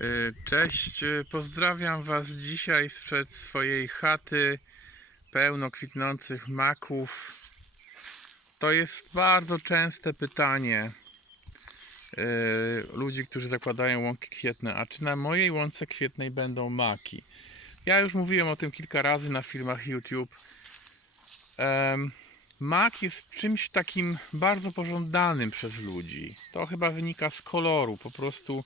Y, Cześć, y, pozdrawiam Was dzisiaj sprzed swojej chaty pełno kwitnących maków. To jest bardzo częste pytanie y, ludzi, którzy zakładają łąki kwietne. A czy na mojej łące kwietnej będą maki? Ja już mówiłem o tym kilka razy na filmach YouTube. Mak jest czymś takim bardzo pożądanym przez ludzi. To chyba wynika z koloru. Po prostu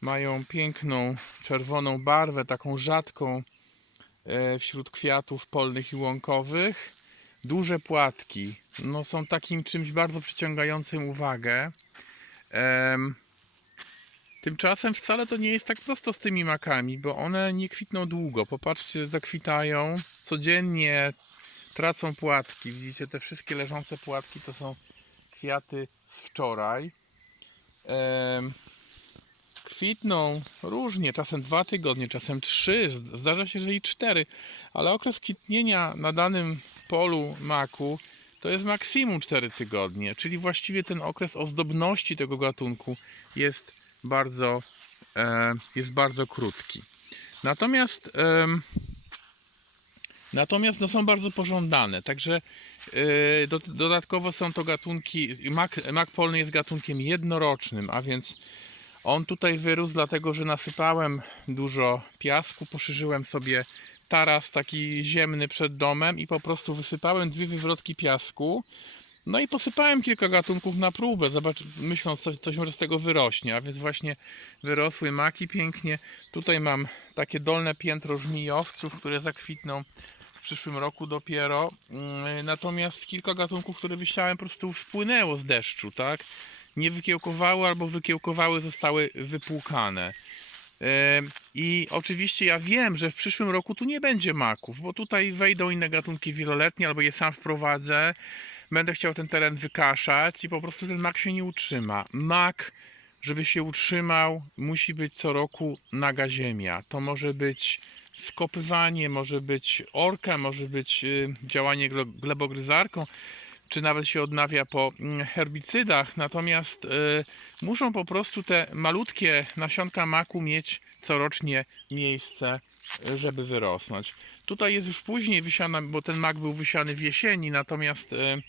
mają piękną czerwoną barwę, taką rzadką e, wśród kwiatów polnych i łąkowych. Duże płatki no, są takim czymś bardzo przyciągającym uwagę. Em, Tymczasem wcale to nie jest tak prosto z tymi makami, bo one nie kwitną długo. Popatrzcie, zakwitają codziennie, tracą płatki. Widzicie, te wszystkie leżące płatki to są kwiaty z wczoraj. Kwitną różnie, czasem dwa tygodnie, czasem trzy, zdarza się, że i cztery, ale okres kwitnienia na danym polu maku to jest maksimum 4 tygodnie, czyli właściwie ten okres ozdobności tego gatunku jest bardzo, e, jest bardzo krótki. Natomiast em, Natomiast no, są bardzo pożądane, także e, do, dodatkowo są to gatunki, mak, mak polny jest gatunkiem jednorocznym, a więc on tutaj wyrósł dlatego, że nasypałem dużo piasku, poszerzyłem sobie taras taki ziemny przed domem i po prostu wysypałem dwie wywrotki piasku. No i posypałem kilka gatunków na próbę, zobacz, myśląc, coś, coś może z tego wyrośnie, a więc właśnie wyrosły maki pięknie. Tutaj mam takie dolne piętro żmijowców, które zakwitną w przyszłym roku dopiero. Mm, Natomiast kilka gatunków, które wysiałem, po prostu wpłynęło z deszczu, tak? Nie wykiełkowały albo wykiełkowały, zostały wypłukane. I oczywiście ja wiem, że w przyszłym roku tu nie będzie maków, bo tutaj wejdą inne gatunki wieloletnie, albo je sam wprowadzę. Będę chciał ten teren wykaszać i po prostu ten mak się nie utrzyma. Mak, żeby się utrzymał, musi być co roku naga ziemia. To może być skopywanie, może być orka, może być y, działanie glebogryzarką, czy nawet się odnawia po mm, herbicydach. Natomiast y, muszą po prostu te malutkie nasionka maku mieć corocznie miejsce, y, żeby wyrosnąć. Tutaj jest już później wysiana, bo ten mak był wysiany w jesieni, natomiast y,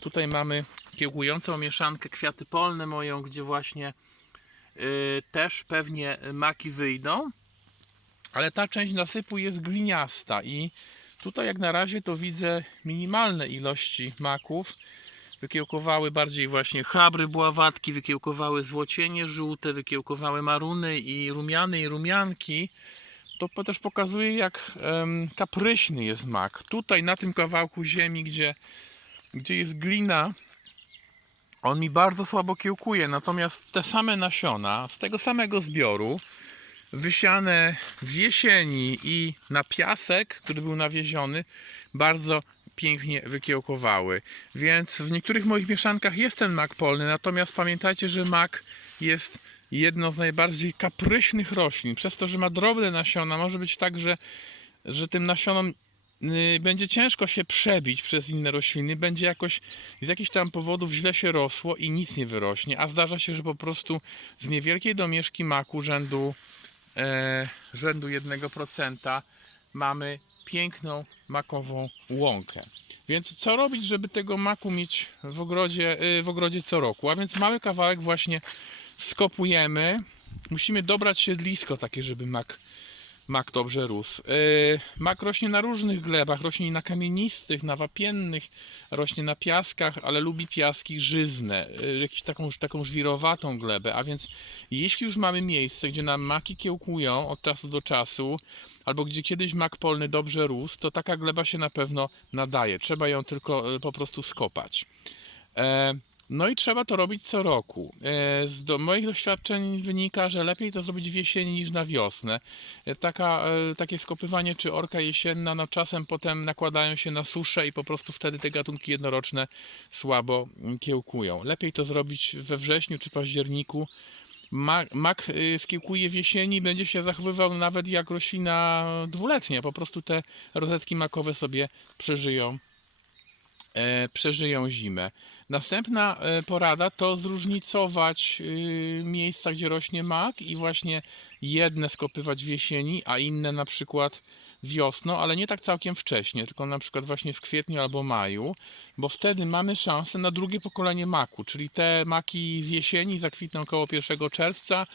tutaj mamy kiełkującą mieszankę kwiaty polne moją, gdzie właśnie też pewnie maki wyjdą. Ale ta część nasypu jest gliniasta i tutaj jak na razie to widzę minimalne ilości maków. Wykiełkowały bardziej właśnie chabry bławatki, wykiełkowały złocienie żółte, wykiełkowały maruny i rumiany i rumianki. To też pokazuje jak kapryśny jest mak. Tutaj na tym kawałku ziemi, gdzie, gdzie jest glina, on mi bardzo słabo kiełkuje. Natomiast te same nasiona z tego samego zbioru, wysiane w jesieni i na piasek, który był nawieziony, bardzo pięknie wykiełkowały. Więc w niektórych moich mieszankach jest ten mak polny, natomiast pamiętajcie, że mak jest jedną z najbardziej kapryśnych roślin. Przez to, że ma drobne nasiona, może być tak, że, że tym nasionom y, będzie ciężko się przebić przez inne rośliny, będzie jakoś z jakichś tam powodów źle się rosło i nic nie wyrośnie, a zdarza się, że po prostu z niewielkiej domieszki maku rzędu rzędu 1% mamy piękną makową łąkę. Więc co robić, żeby tego maku mieć w ogrodzie, y, w ogrodzie co roku? A więc mały kawałek właśnie skopujemy. Musimy dobrać siedlisko takie, żeby mak, mak dobrze rósł. Y, Mak rośnie na różnych glebach, rośnie na kamienistych, na wapiennych, rośnie na piaskach, ale lubi piaski żyzne, y, jakąś taką, taką żwirowatą glebę. A więc jeśli już mamy miejsce, gdzie nam maki kiełkują od czasu do czasu, albo gdzie kiedyś mak polny dobrze rósł, to taka gleba się na pewno nadaje. Trzeba ją tylko e, po prostu skopać. E, No i trzeba to robić co roku. E, Z do moich doświadczeń wynika, że lepiej to zrobić w jesieni niż na wiosnę. E, Taka, e, takie skopywanie czy orka jesienna, no czasem potem nakładają się na suszę i po prostu wtedy te gatunki jednoroczne słabo mm, kiełkują. Lepiej to zrobić we wrześniu czy październiku, Mak, mak y, skiełkuje w jesieni, będzie się zachowywał nawet jak roślina dwuletnia. Po prostu te rozetki makowe sobie przeżyją przeżyją zimę. Następna e, porada to zróżnicować y, miejsca, gdzie rośnie mak i właśnie jedne skopywać w jesieni, a inne na przykład wiosną, ale nie tak całkiem wcześnie, tylko na przykład właśnie w kwietniu albo maju, bo wtedy mamy szansę na drugie pokolenie maku, czyli te maki z jesieni zakwitną około 1 czerwca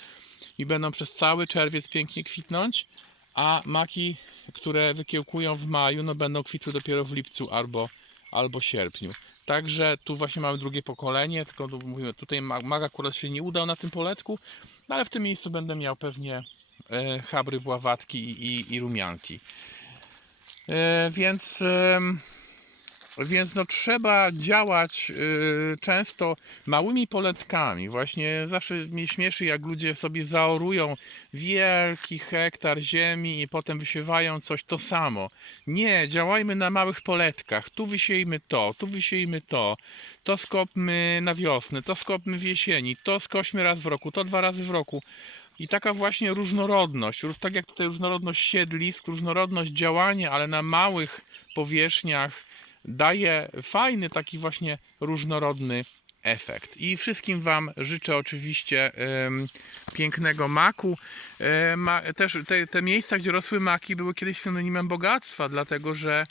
i będą przez cały czerwiec pięknie kwitnąć, a maki, które wykiełkują w maju, no będą kwitły dopiero w lipcu albo, albo sierpniu. Także tu właśnie mamy drugie pokolenie, tylko tu mówimy, tutaj ma- mak akurat się nie udał na tym poletku, no ale w tym miejscu będę miał pewnie e, bławatki i, i, i rumianki. E, więc em, więc no trzeba działać y, często małymi poletkami. Właśnie zawsze mnie śmieszy, jak ludzie sobie zaorują wielki hektar ziemi i potem wysiewają coś to samo. Nie, działajmy na małych poletkach. Tu wysiejmy to, tu wysiejmy to, to skopmy na wiosnę, to skopmy w jesieni, to skośmy raz w roku, to dwa razy w roku. I taka właśnie różnorodność, ró- tak jak tutaj różnorodność siedlisk, różnorodność działania, ale na małych powierzchniach, daje fajny, taki właśnie różnorodny efekt. I wszystkim Wam życzę oczywiście pięknego maku. E, ma, też te, te miejsca, gdzie rosły maki, były kiedyś synonimem bogactwa, dlatego że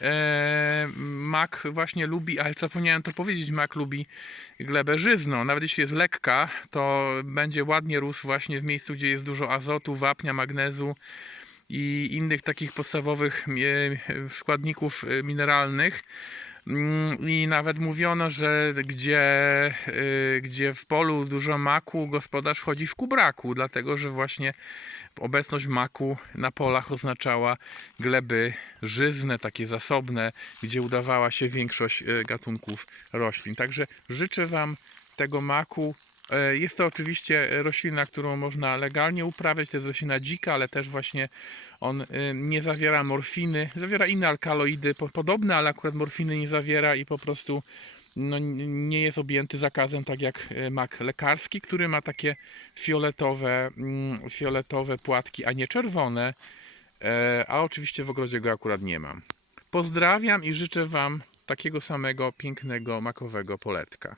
e, mak właśnie lubi, ale zapomniałem to powiedzieć, mak lubi glebę żyzną. Nawet jeśli jest lekka, to będzie ładnie rósł właśnie w miejscu, gdzie jest dużo azotu, wapnia, magnezu i innych takich podstawowych e, składników e, mineralnych. Mm, I nawet mówiono, że gdzie, e, gdzie w polu dużo maku, gospodarz wchodzi w kubraku, dlatego że właśnie obecność maku na polach oznaczała gleby żyzne, takie zasobne, gdzie udawała się większość gatunków roślin. Także życzę Wam tego maku. E, Jest to oczywiście roślina, którą można legalnie uprawiać. To jest roślina dzika, ale też właśnie on y, nie zawiera morfiny. Zawiera inne alkaloidy po- podobne, ale akurat morfiny nie zawiera i po prostu no, nie jest objęty zakazem, tak jak y, mak lekarski, który ma takie fioletowe, mm, fioletowe płatki, a nie czerwone. E, A oczywiście w ogrodzie go akurat nie mam. Pozdrawiam i życzę Wam takiego samego pięknego makowego poletka.